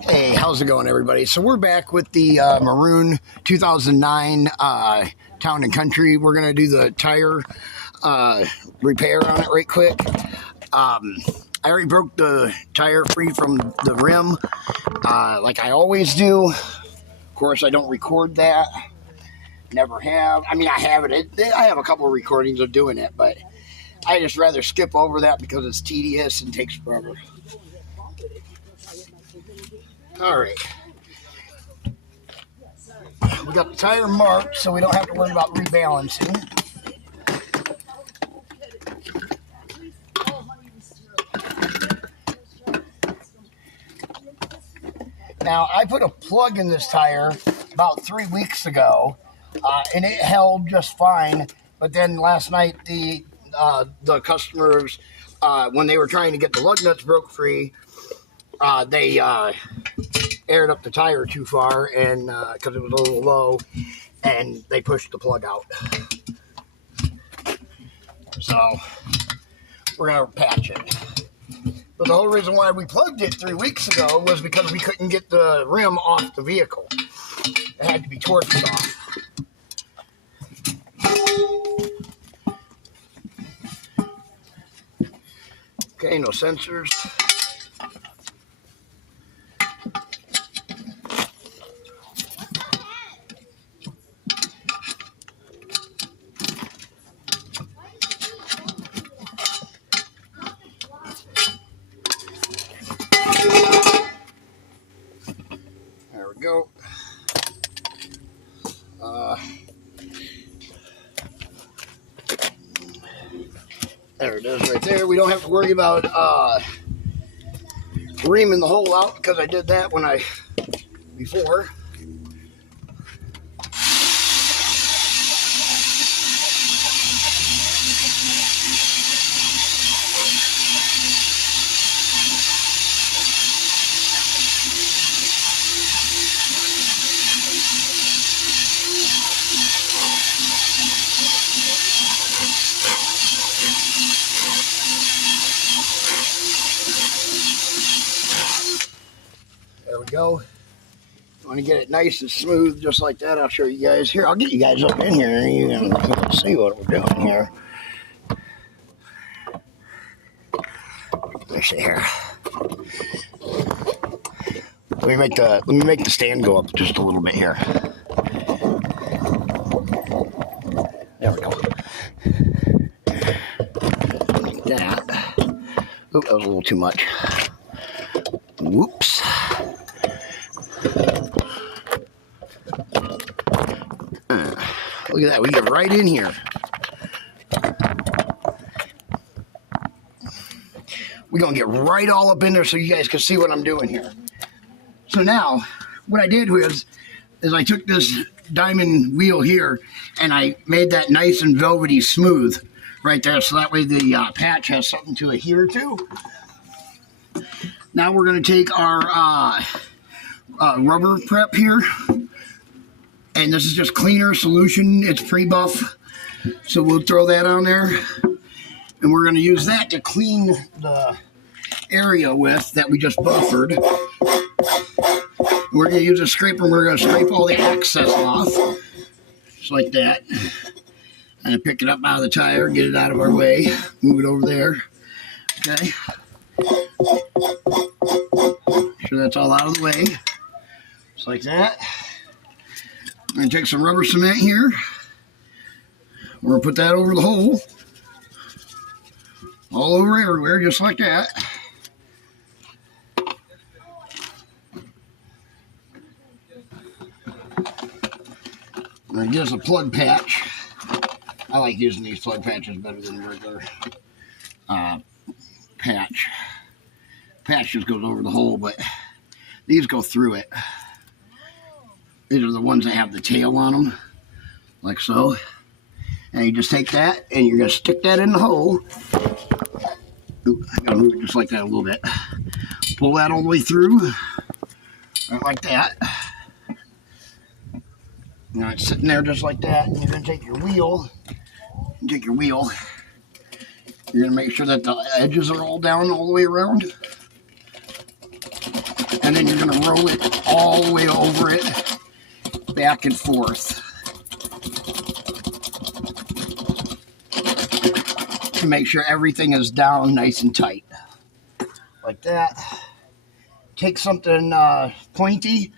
Hey, how's it going, everybody? So we're back with the maroon 2009 Town and Country. We're going to do the tire repair on it right quick. I already broke the tire free from the rim like I always do. Of course, I don't record that. Never have. I mean, I have it. I have a couple of recordings of doing it, but I just rather skip over that because it's tedious and takes forever. All right. We got the tire marked, so we don't have to worry about rebalancing. Now, I put a plug in this tire about 3 weeks ago, and it held just fine. But then last night, the customers, when they were trying to get the lug nuts broke free, they aired up the tire too far, and because it was a little low, and they pushed the plug out. So we're gonna patch it. But the whole reason why we plugged it 3 weeks ago was because we couldn't get the rim off the vehicle. It had to be torqued off. Okay, no sensors. There we go. There it is right there. We don't have to worry about reaming the hole out because I did that before. There we go. I want to get it nice and smooth just like that. I'll show you guys. Here, I'll get you guys up in here and you can see what we're doing here. Let me see here. Let me make the stand go up just a little bit here. There we go. Like that. Oop, that was a little too much. Whoops. Look at that, we get right in here. We're gonna get right all up in there so you guys can see what I'm doing here. So now, what I did is I took this diamond wheel here and I made that nice and velvety smooth right there, so that way the patch has something to adhere to. Now we're gonna take our rubber prep here. And this is just cleaner solution. It's pre-buff. So we'll throw that on there. And we're going to use that to clean the area with that we just buffered. We're going to use a scraper and we're going to scrape all the excess off. Just like that. And pick it up out of the tire, get it out of our way. Move it over there. Okay. Make sure that's all out of the way. Just like that. I'm going to take some rubber cement here. We're going to put that over the hole. All over everywhere, just like that. And it gives a plug patch. I like using these plug patches better than the regular patch. Patch just goes over the hole, but these go through it. These are the ones that have the tail on them, like so. And you just take that and you're going to stick that in the hole. Ooh, I got to move it just like that a little bit. Pull that all the way through, right like that. Now it's sitting there just like that. And you're going to take your wheel. You're going to make sure that the edges are all down all the way around. And then you're going to roll it all the way over it, back and forth. To make sure everything is down nice and tight. Like that. Take something pointy,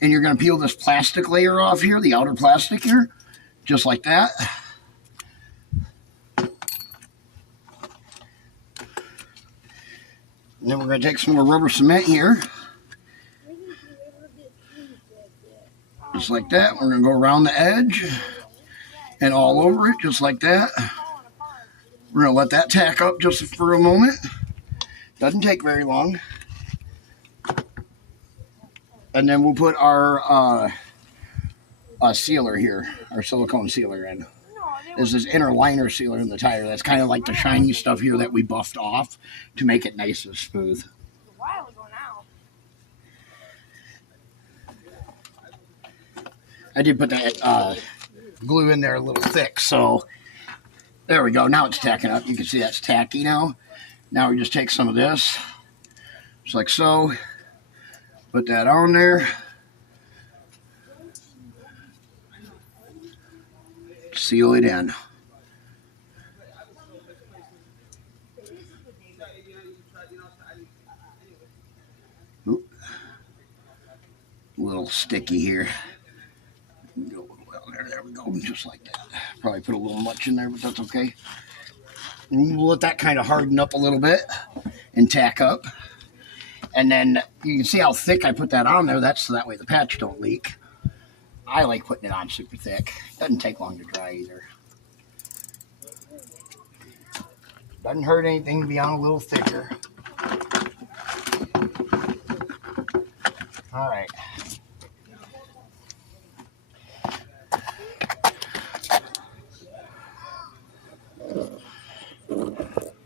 and you're going to peel this plastic layer off here, the outer plastic here, just like that. And then we're going to take some more rubber cement here. Just like that. We're going to go around the edge and all over it, just like that. We're going to let that tack up just for a moment. Doesn't take very long. And then we'll put our sealer here, our silicone sealer in. This is inner liner sealer in the tire. That's kind of like the shiny stuff here that we buffed off to make it nice and smooth. A while ago now. I did put that glue in there a little thick, so there we go. Now it's tacking up. You can see that's tacky now. Now we just take some of this, just like so. Put that on there. Seal it in. Oop. A little sticky here. Well, there we go, just like that. Probably put a little much in there, but that's okay. And we'll let that kind of harden up a little bit and tack up. And then you can see how thick I put that on there. That's so that way the patch don't leak. I like putting it on super thick. Doesn't take long to dry either. Doesn't hurt anything to be on a little thicker. All right.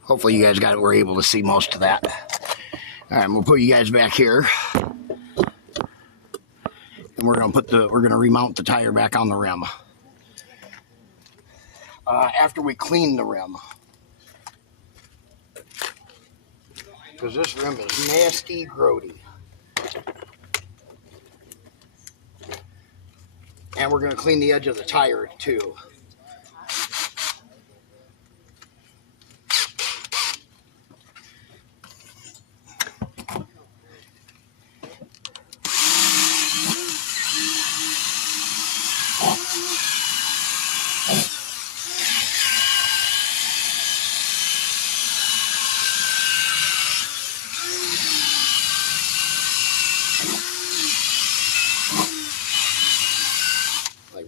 Hopefully you guys were able to see most of that. All right, we'll put you guys back here. And we're gonna remount the tire back on the rim. After we clean the rim. Because this rim is nasty, grody. And we're gonna clean the edge of the tire too.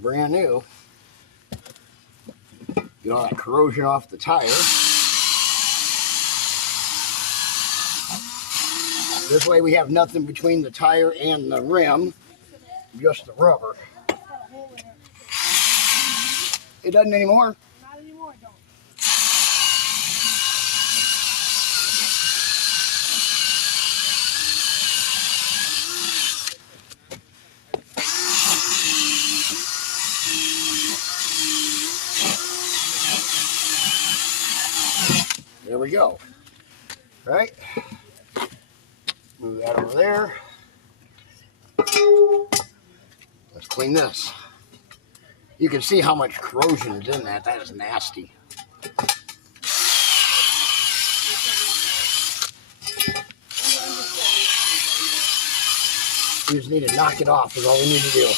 Brand new. Get all that corrosion off the tire. This way we have nothing between the tire and the rim, just the rubber. It doesn't anymore. Not anymore, don't. There we go. All right. Move that over there. Let's clean this. You can see how much corrosion is in that. That is nasty. We just need to knock it off is all we need to do.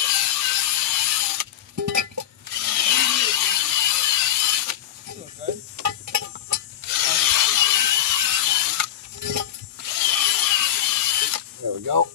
There we go.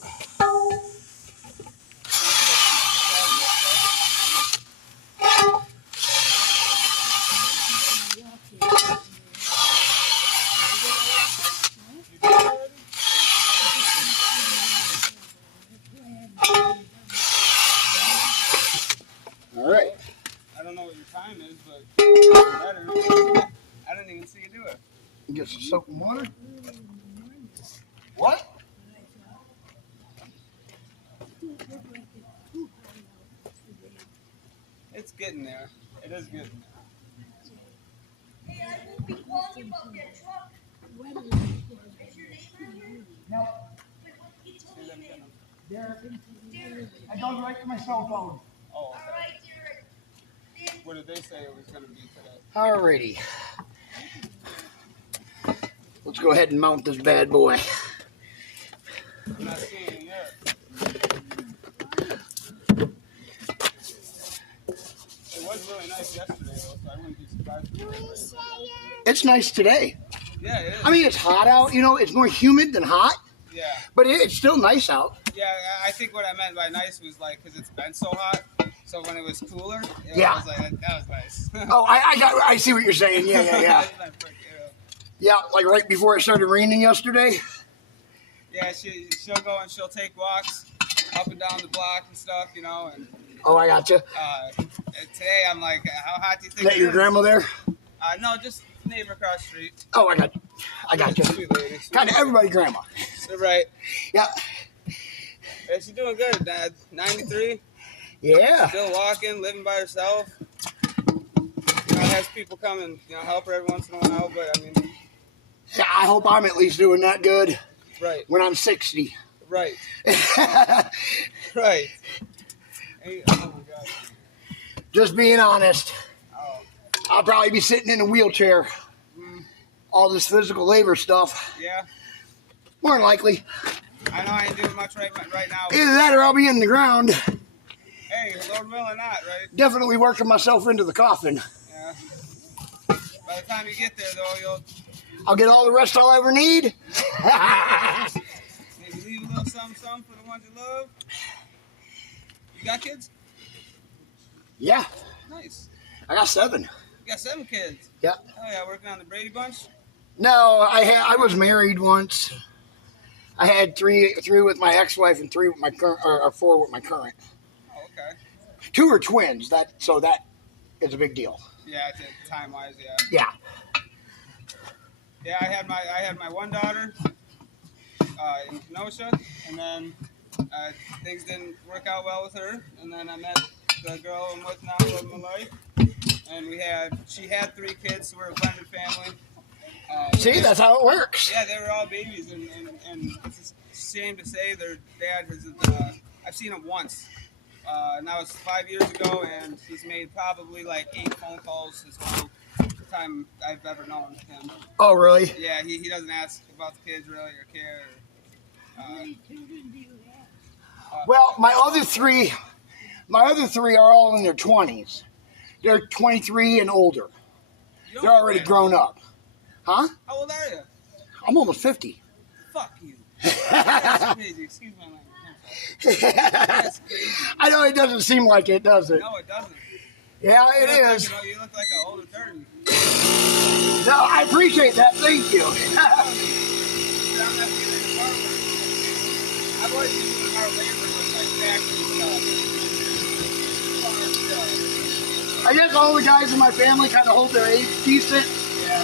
All right. I don't know what your time is, but better. I didn't even see you do it. Get some soap and water. What? It's getting there. It is getting there. Hey, I will be calling you about that truck. Is your name on here? No. But what keeps me in there? I go right to my cell phone. Oh, okay. What did they say it was going to be today? Alrighty. Let's go ahead and mount this bad boy. I'm not seeing it yet. It was really nice yesterday, though, so I wouldn't be surprised if it was right. It's nice today. Yeah, it is. I mean, it's hot out. You know, it's more humid than hot, Yeah. but it's still nice out. Yeah, I think what I meant by nice was like because it's been so hot. So when it was cooler, Yeah. I was like, that was nice. Oh, I see what you're saying. Yeah. Yeah, like right before it started raining yesterday. Yeah, she'll go and she'll take walks up and down the block and stuff, you know. And Oh, I gotcha. today I'm like, how hot do you Is think that it your is? No, there? No, just neighbor across the street. Oh, I gotcha. Sweet lady. Sweet Kind of lady. everybody grandma. Right. Yeah. Yeah, she's doing good, Dad. 93. Yeah. Still walking, living by herself. You know, has people come and help her every once in a while, but I mean. Yeah, I hope I'm at least doing that good Right. when I'm 60. Right. Right. Hey, oh my God. Just being honest. Oh. I'll probably be sitting in a wheelchair. All this physical labor stuff. Yeah. More than likely. I know I ain't doing much right now. Either that or I'll be in the ground. Hey, Lord willing not, right? Definitely working myself into the coffin. Yeah. By the time you get there, though, I'll get all the rest I'll ever need. maybe leave a little something for the ones you love. You got kids? Yeah, Nice. I got 7. You got 7 kids. Yeah. Oh yeah, working on the Brady Bunch. No, I was married once. I had 3 with my ex-wife and 3 with my current, or 4 with my current. Oh, okay. 2 are twins. That is a big deal. Yeah, time wise, yeah. Yeah. Yeah, I had my one daughter in Kenosha, and then things didn't work out well with her, and then I met the girl I'm with now, living my life, and she had 3 kids, so we're a blended family. See, that's how it works. Yeah, they were all babies, and it's a shame to say their dad isn't. I've seen him once, and that was 5 years ago, and he's made probably like 8 phone calls his whole time I've ever known him. Oh, really? Yeah, he doesn't ask about the kids really or care. Well, my other three are all in their 20s. They're 23 and older. They're already grown up. Huh? How old are you? I'm almost 50. Fuck you. That's crazy. Excuse my language. That's crazy. I know it doesn't seem like it, does it? No, it doesn't. Yeah, it is. You look like an older 30. No, I appreciate that. Thank you. I'm not getting into car work. I've always been doing hard labor with like factory stuff. I guess all the guys in my family kind of hold their age decent. Yeah.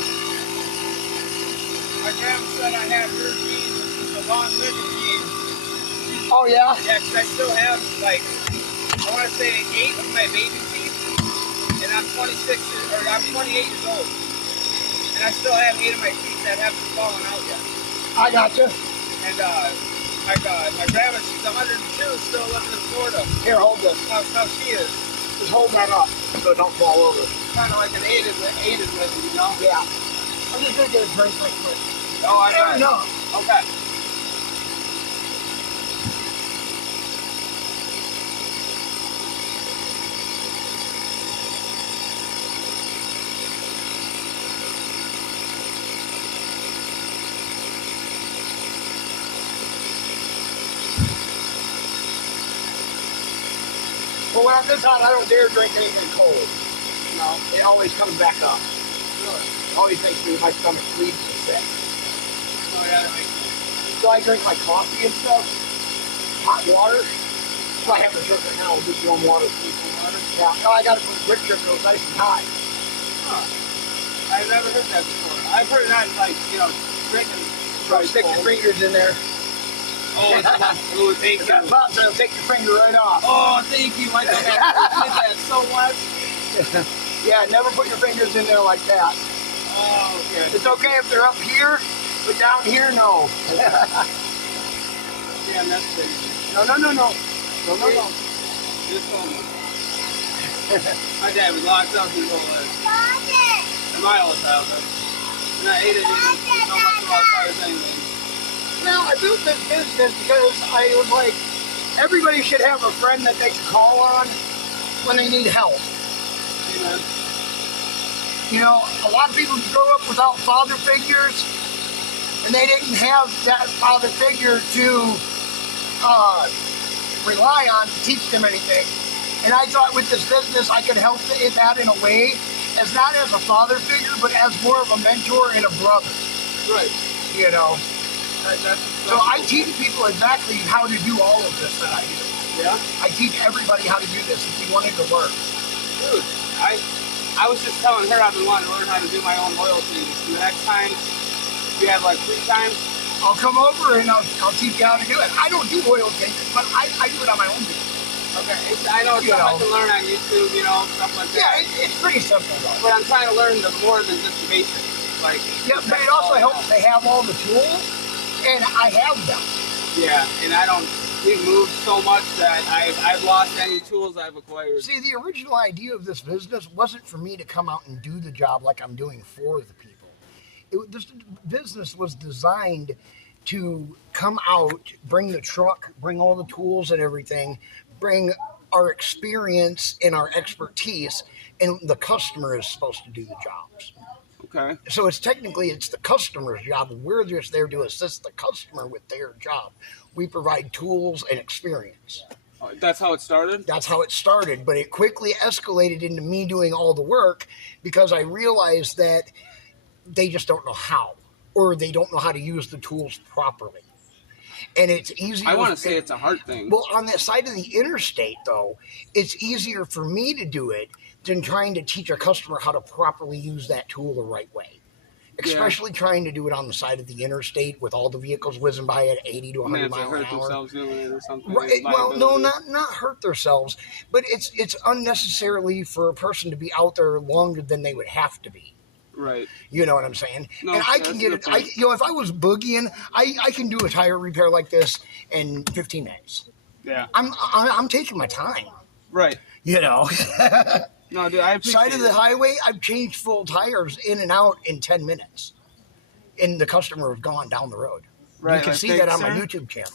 My grandma said I had her genes, which is a long living gene. Oh, yeah? Yeah, because I still have like, I want to say 8 of my baby teeth, and I'm 28 years old. And I still have 8 of my teeth that haven't fallen out yet. I gotcha. And my grandma, she's 102, still living in Florida. Here, hold this. How she is. Just hold that up so it don't fall over. Kind of like an aided living, you know? Yeah. I'm just going to get a drink real quick. Oh, I There we know. go. Okay. Well, when I'm this hot, I don't dare drink anything cold. You know, it always comes back up. Really? Always makes me, my stomach bleeds to sick. Oh, yeah, that makes sense. So I drink my coffee and stuff, hot water. So I have to drink it now, just warm water. Yeah, no, I got to put quick trip so it's nice and hot. Huh. I've never heard that before. I've heard that, like, drinking. So stick your fingers in there. Oh, thank you. That pop, that'll take your finger right off. Oh, thank you. I did that so much. Yeah, never put your fingers in there like that. Oh, okay. It's okay if they're up here, but down here, no. Yeah, me on that stage. No. Just told me. My dad was locked up his whole life. And my whole childhood. And I hated even so much about cars anything. Now, I built this business because I was like, everybody should have a friend that they can call on when they need help. Amen. You know, a lot of people grow up without father figures, and they didn't have that father figure to rely on to teach them anything. And I thought with this business, I could help that in a way, as not as a father figure, but as more of a mentor and a brother. Right. You know. That's So I teach people exactly how to do all of this that I do. Yeah? I teach everybody how to do this if you wanted to learn. Dude, I was just telling her I've been wanting to learn how to do my own oil changes. And the next time you have like free time, I'll come over and I'll teach you how to do it. I don't do oil changes, but I do it on my own vehicle. okay, I know it's something I can learn on YouTube, you know, stuff like that. Yeah, it's pretty simple though. But I'm trying to learn the more than just the basics. Like, Yeah, but it also helps they have all the tools, and I have them. yeah, and we've moved so much that I've lost any tools I've acquired. See, the original idea of this business wasn't for me to come out and do the job like I'm doing for the people. This business was designed to come out, bring the truck, bring all the tools and everything, bring our experience and our expertise, and the customer is supposed to do the jobs. Okay. So it's the customer's job. We're just there to assist the customer with their job. We provide tools and experience. That's how it started? That's how it started, but it quickly escalated into me doing all the work because I realized that they just don't know how, or they don't know how to use the tools properly. And it's easier. I want to say it's a hard thing. Well, on that side of the interstate, though, it's easier for me to do it than trying to teach a customer how to properly use that tool the right way. Especially trying to do it on the side of the interstate with all the vehicles whizzing by at 80 to 100 miles an hour. Hurt themselves doing it or something. Right. Well, no, not hurt themselves, but it's unnecessarily for a person to be out there longer than they would have to be. Right. You know what I'm saying? No, and I can get it. If I was boogieing, I can do a tire repair like this in 15 minutes. Yeah. I'm taking my time. Right. You know. No, dude, I appreciate Side of the highway, I've changed full tires in and out in 10 minutes, and the customer has gone down the road. Right. You can see that on my YouTube channel.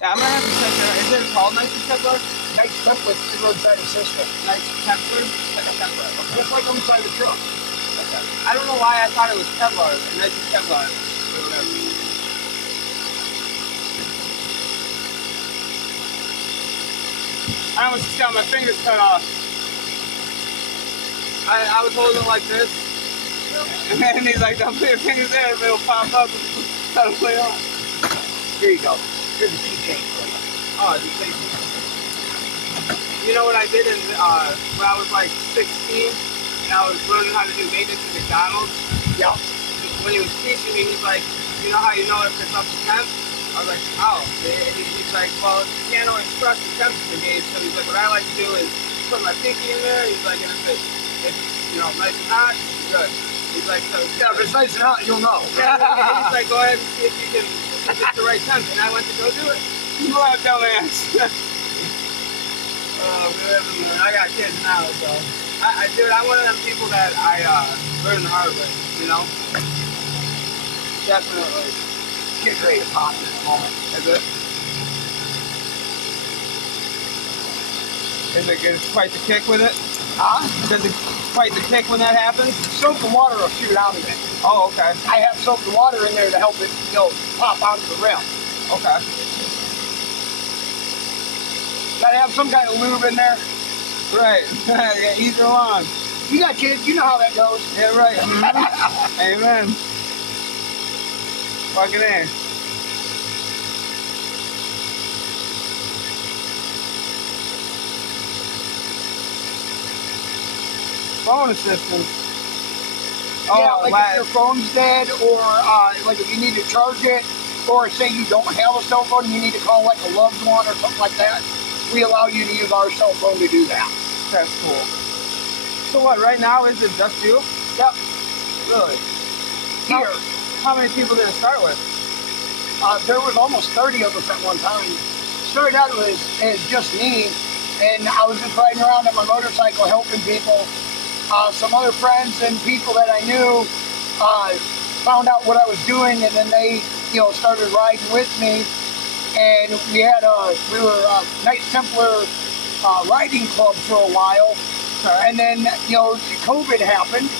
Yeah, I'm gonna have to check that out. Is it called Nice Templar? Nice Templar is roadside assistant. Nice Templar? Templar. Just like on the side of the truck. I don't know why I thought it was Kevlar. Nice Kevlar. Or whatever. I almost just got my fingers cut off. I was holding it like this. And he's like, don't put your fingers there, if it'll pop up and that'll play off. Here you go. Here's a keychain for you. Oh, thank you. You know what I did when I was like 16? And I was learning how to do maintenance at McDonald's. Yeah. When he was teaching me, he's like, you know how you know if it's up to temp? I was like, how? And he's like, well, you can't always trust the temperature gauge. So he's like, what I like to do is put my pinky in there. He's like, and if it's nice and hot, good. He's like, so Yeah, if it's nice and hot, you'll know. he's like, go ahead and see if you can if it's the right temp. And I went to go do it. You are a dumbass. I got kids now, so. Dude, I'm one of them people that I learn the hard way, you know? Definitely. Kid's ready to pop in a moment. Is it? Is it quite the kick with it? Huh? Does it quite the kick when that happens? Soap and water will shoot out of it. Oh, okay. I have soap and water in there to help it, pop onto the rim. Okay. Gotta have some kind of lube in there. Right. Yeah, ease her along. You got kids, you know how that goes. Yeah, right. Amen. Fucking A. Phone assistance. Yeah, like if your phone's dead, or like if you need to charge it, or say you don't have a cell phone, you need to call like a loved one or something like that. We allow you to use our cell phone to do that. That's cool. So what, right now is it just you? Yep. Really? Here. How many people did it start with? There was almost 30 of us at one time. Started out as just me, and I was just riding around on my motorcycle helping people. Some other friends and people that I knew found out what I was doing, and then they, started riding with me. And we were a Knights Templar riding club for a while, and then COVID happened,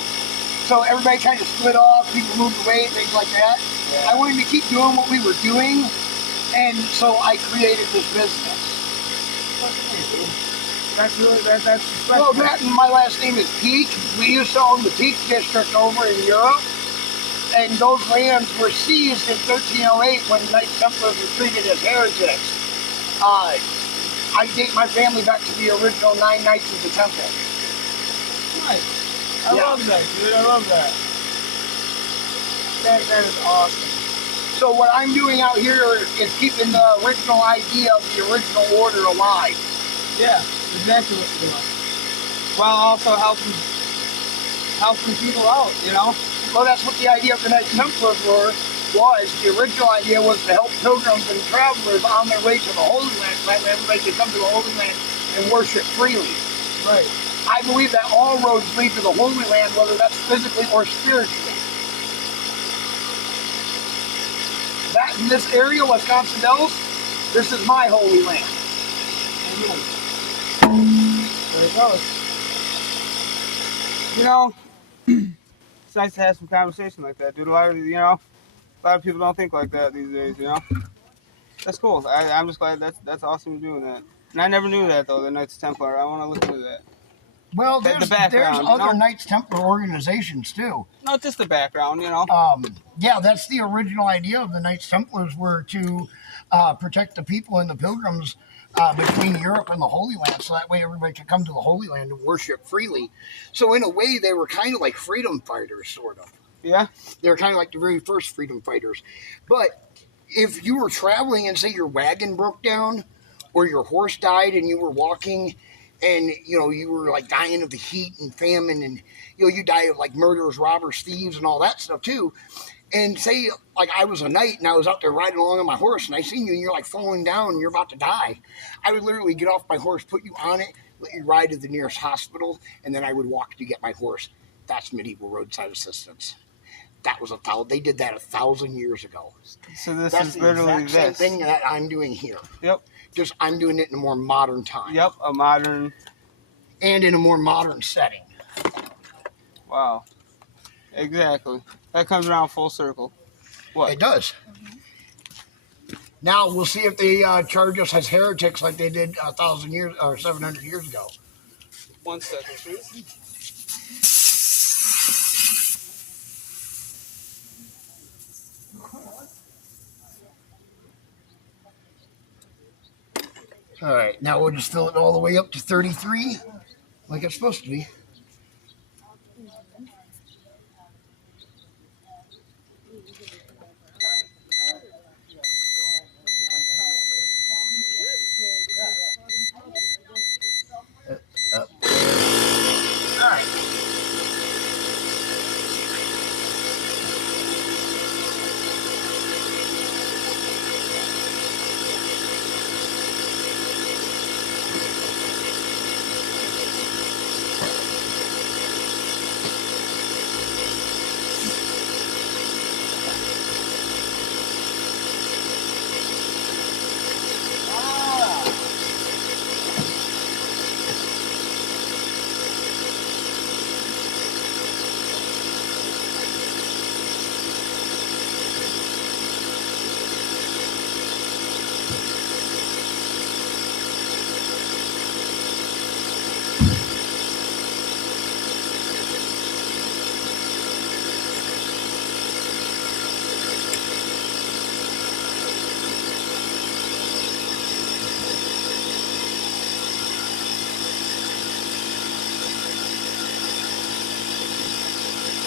so everybody kind of split off. People moved away, things like that. Yeah. I wanted to keep doing what we were doing, and so I created this business. That's well, that and my last name is Peak. We used to own the Peak District over in Europe, and those lands were seized in 1308 when Knights Templars were treated as heretics. I date my family back to the original 9 Knights of the Temple. Nice. I love that, dude. I love that. That is awesome. So what I'm doing out here is keeping the original idea of the original order alive. Yeah, exactly what you're doing. While also helping people out, Well, that's what the idea of the Knights Templars was. The original idea was to help pilgrims and travelers on their way to the Holy Land, so that everybody could come to the Holy Land and worship freely. Right. I believe that all roads lead to the Holy Land, whether that's physically or spiritually. That in this area, Wisconsin Dells, this is my Holy Land. There it goes. It's nice to have some conversation like that, dude. A lot of people don't think like that these days, That's cool. I'm just glad that's awesome you're doing that. And I never knew that, though, the Knights Templar. I want to look into that. Well, there's other Knights Templar organizations, too. No, just the background, Yeah, that's the original idea of the Knights Templars, were to protect the people and the pilgrims between Europe and the Holy Land, so that way everybody could come to the Holy Land and worship freely. So in a way, they were kind of like freedom fighters, sort of. Yeah? They were kind of like the very first freedom fighters. But if you were traveling and say your wagon broke down or your horse died and you were walking and, you were like dying of the heat and famine and, you die of like murderers, robbers, thieves and all that stuff too. And say, like, I was a knight and I was out there riding along on my horse and I seen you and you're like falling down and you're about to die. I would literally get off my horse, put you on it, let you ride to the nearest hospital, and then I would walk to get my horse. That's medieval roadside assistance. That was they did that 1,000 years ago. So this That's is literally the same thing that I'm doing here. Yep. Just I'm doing it in a more modern time. Yep, a modern. And in a more modern setting. Wow. Exactly. That comes around full circle. What? It does. Now we'll see if they charge us as heretics like they did 1,000 years or 700 years ago. 1 second, please. All right, now we'll just fill it all the way up to 33, like it's supposed to be. All right.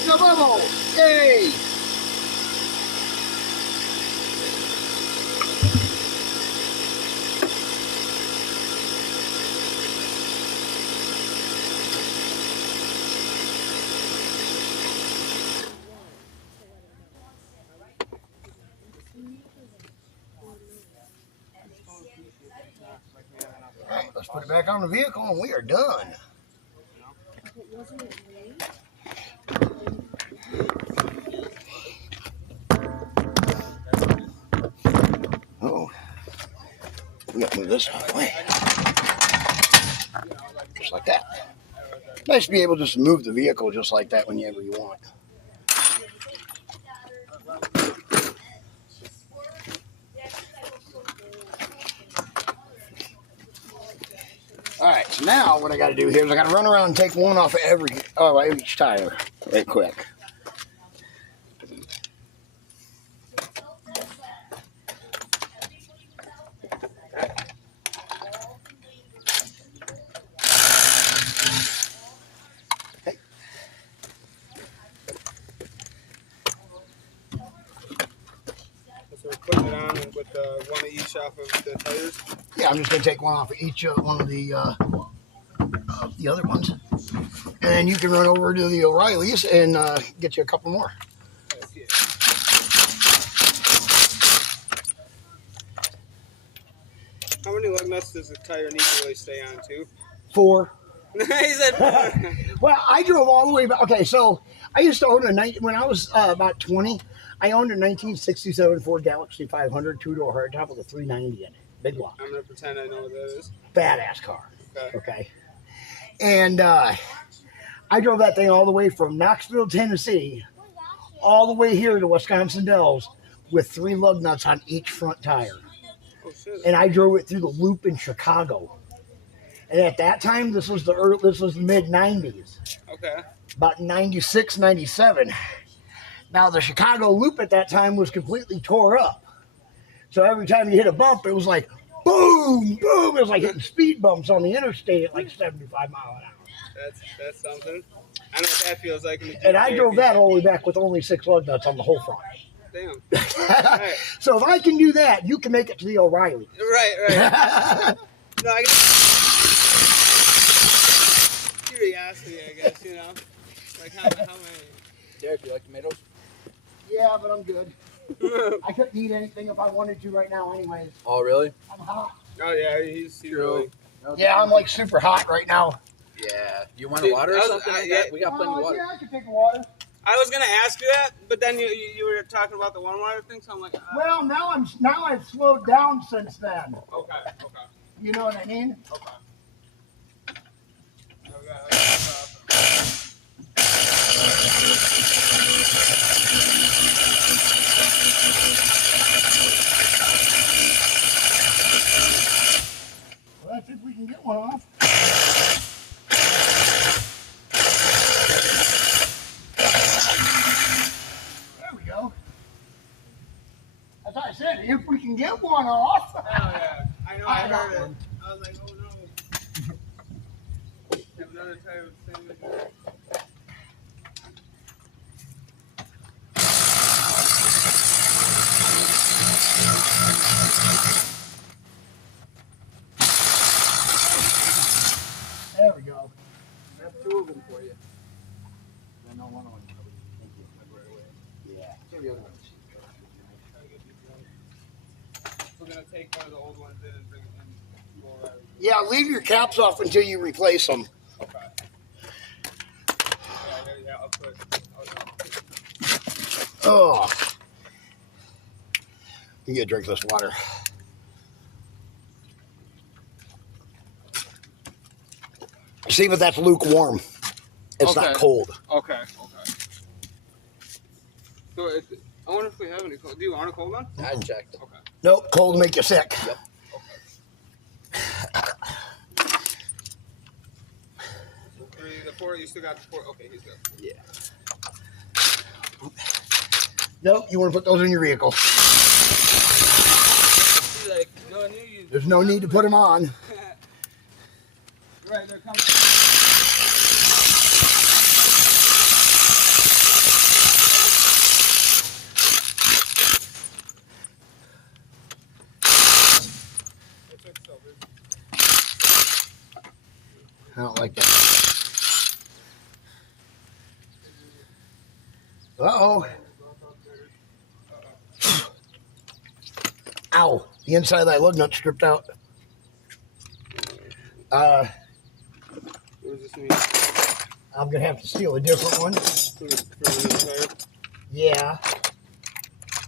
The bubble! Yay! let's put it back on the vehicle and we are done. Oh, we got to move this out of the way. Just like that. Nice to be able to just move the vehicle just like that whenever you want. All right, so now what I got to do here is I got to run around and take one off of each tire right quick. So we're putting it on with one of each off of the tires. Yeah, I'm just going to take one off of each one of the other ones. And then you can run over to the O'Reilly's and get you a couple more. Okay. How many lug nuts does the tire need to really stay on, 2? 4. He said 4. Well, I drove all the way back. Okay, so I used to own when I was about 20, I owned a 1967 Ford Galaxy 500 two-door hardtop with a 390 in it. Big block. I'm going to pretend I know what that is. Badass car. Okay. And I drove that thing all the way from Knoxville, Tennessee, all the way here to Wisconsin Dells with 3 lug nuts on each front tire. Oh, shit. And I drove it through the loop in Chicago. And at that time, this was the mid-90s. Okay. About 96, 97. Now, the Chicago loop at that time was completely tore up. So every time you hit a bump, it was like, boom, boom. It was like hitting speed bumps on the interstate at like 75 miles an hour. That's something. I know what that feels like. And I drove that all the way back with only 6 lug nuts on the whole front. Damn. Right. So if I can do that, you can make it to the O'Reilly. Right. No, I guess curiosity, I guess, you know? Like how many? Derek, do you like tomatoes? Yeah, but I'm good. I couldn't eat anything if I wanted to right now anyways. Oh, really? I'm hot. Oh, yeah, he's really... Yeah, I'm like super hot right now. Yeah. You want Dude, water or something like that? We got plenty of water. Yeah, I can take a water. I was going to ask you that, but then you were talking about the one water thing, so I'm like... Well, now I've slowed down since then. Okay. You know what I mean? Okay. Well, let's see if we can get one off. There we go. That's what I said. If we can get one off. Oh, yeah. I know, I heard it. I was like, oh, no. Have another tire with the same issue. There we go. I have 2 of them for you. I know one of them. Thank you. Right away. Yeah. So the other ones. We're going to take one of the old ones in and bring it in. Go around. Yeah, leave your caps off until you replace them. Okay. Yeah, I'll put. Oh. You get a drink of this water. See, but that's lukewarm. It's not cold. Okay. So I wonder if we have any cold. Do you want a cold one? I checked. Okay. Nope, cold will make you sick. Yep. The 4, you still got the 4. Okay, he's good. Yeah. Nope, you want to put those in your vehicle. He's like, no, I knew you. There's no need to put them on. Right, they're coming. I don't like that. Uh-oh. Ow. The inside of that lug nut stripped out. What does this mean? I'm gonna have to steal a different one. For the tire? Yeah.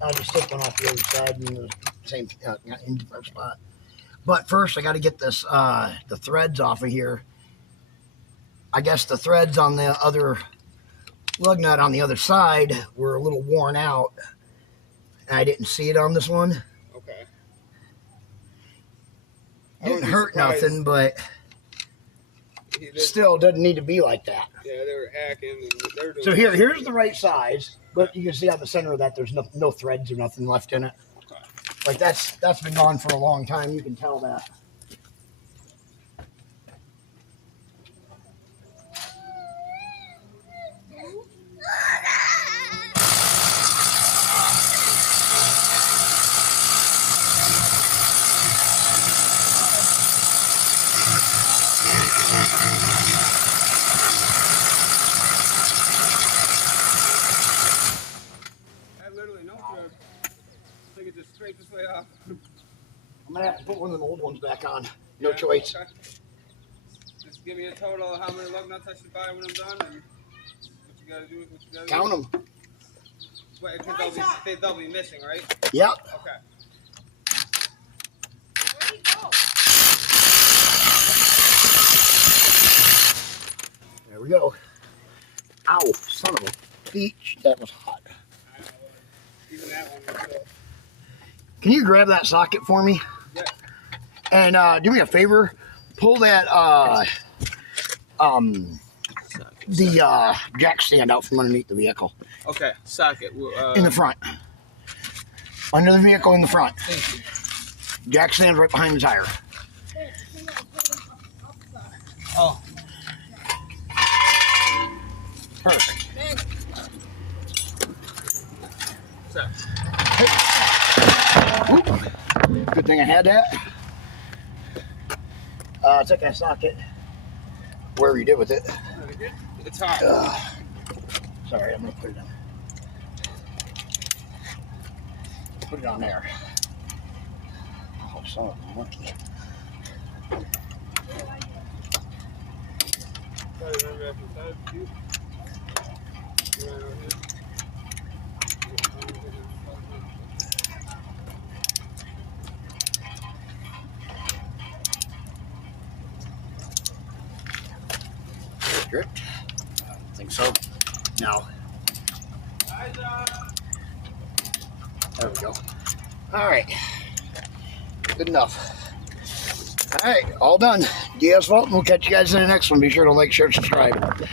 I'll just take one off the other side in the same in different spot. But first, I got to get this the threads off of here. I guess the threads on the other lug nut on the other side were a little worn out. And I didn't see it on this one. Okay. Didn't hurt nothing, but still doesn't need to be like that. Yeah, they were hacking. And they were doing So here's the right size, but you can see on the center of that there's no threads or nothing left in it. Okay. Like that's been gone for a long time. You can tell that. Straight this way off. I'm gonna have to put one of the old ones back on. No choice. Okay. Just give me a total of how many lug nuts I should buy when I'm done, and what you gotta do. What you gotta Count do. them. Wait, because they'll be missing, right? Yep. Okay. Where'd he go? There we go. Ow, son of a beach. That was hot. Even that one was still. Can you grab that socket for me? Yeah. And do me a favor. Pull that the jack stand out from underneath the vehicle. Okay, socket. In the front. Under the vehicle in the front. Thank you. Jack stands right behind the tire. Oh. Perfect. So. Oop. Good thing I had that. Took that socket. Wherever you did with it. It's hot. Sorry, I'm gonna put it on. Put it on there. Oh, son of a monkey. Good. I think so. Now. There we go. All right. Good enough. All right. All done. DS Vault, and we'll catch you guys in the next one. Be sure to like, share, subscribe.